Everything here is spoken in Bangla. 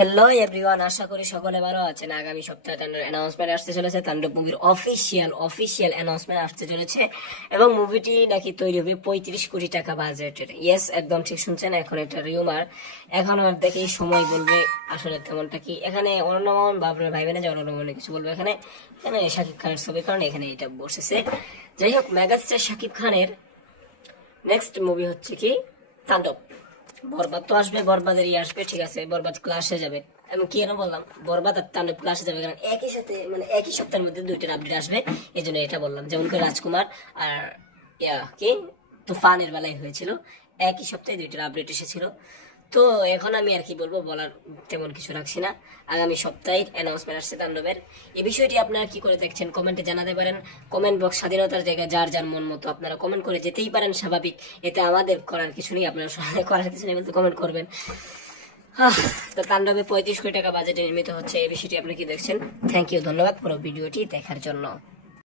হ্যালো এভরিওয়ান, আশা করি সকলে ভালো আছেন। আগামী সপ্তাহে তাণ্ডব অ্যানাউন্সমেন্ট আসতে চলেছে। তাণ্ডব মুভির অফিসিয়াল অ্যানাউন্সমেন্ট আসতে চলেছে এবং মুভিটি নাকি তৈরি হবে 35 কোটি টাকা বাজেটের। ইয়েস, একদম ঠিক শুনছেন। এখন এটা রিউমার, এখন আর দেখেই সময় বলবে আসলে তেমনটা কি। এখানে অনন্য মামুন বাবুর ভাই বোনে যে অনন্য মামুন কিছু বলবে। এখানে এখানে শাকিব খানের ছবির কারণে এখানে এটা বসেছে। যাই হোক, মেগাস্টার শাকিব খানের নেক্সট মুভি হচ্ছে কি তাণ্ডব। বরবাদ তো আসবে, বরবাদেরই আসবে, ঠিক আছে। বরবাদ ক্লাসে যাবে। আমি কেন বললাম বরবাদ আর তাণ্ডব ক্লাসে যাবে, কারণ একই সাথে মানে একই সপ্তাহের মধ্যে দুইটার আপডেট আসবে, এই জন্য এটা বললাম। যেমন করে রাজকুমার আর কি তুফানের বেলায় হয়েছিল, একই সপ্তাহে দুইটার আপডেট এসেছিল। তো এখন আমি আর কি বলবো, বলার তেমন কিছু রাখছি না। আগামী সপ্তাহে অ্যানাউন্সমেন্ট আসছে তাণ্ডবের। এই বিষয়টি আপনারা কি করে দেখছেন কমেন্টে জানাতে পারেন। কমেন্ট বক্স স্বাধীনতার জায়গায়, যার যার মন মতো আপনারা কমেন্ট করে যেতেই পারেন, স্বাভাবিক। এতে আমাদের করার কিছু নেই, আপনারা করার কিছু নেই বলতে কমেন্ট করবেন। তো তাণ্ডবে 35 কোটি টাকা বাজেটে নির্মিত হচ্ছে, এই বিষয়টি আপনি কি দেখছেন? থ্যাংক ইউ, ধন্যবাদ পুরো ভিডিওটি দেখার জন্য।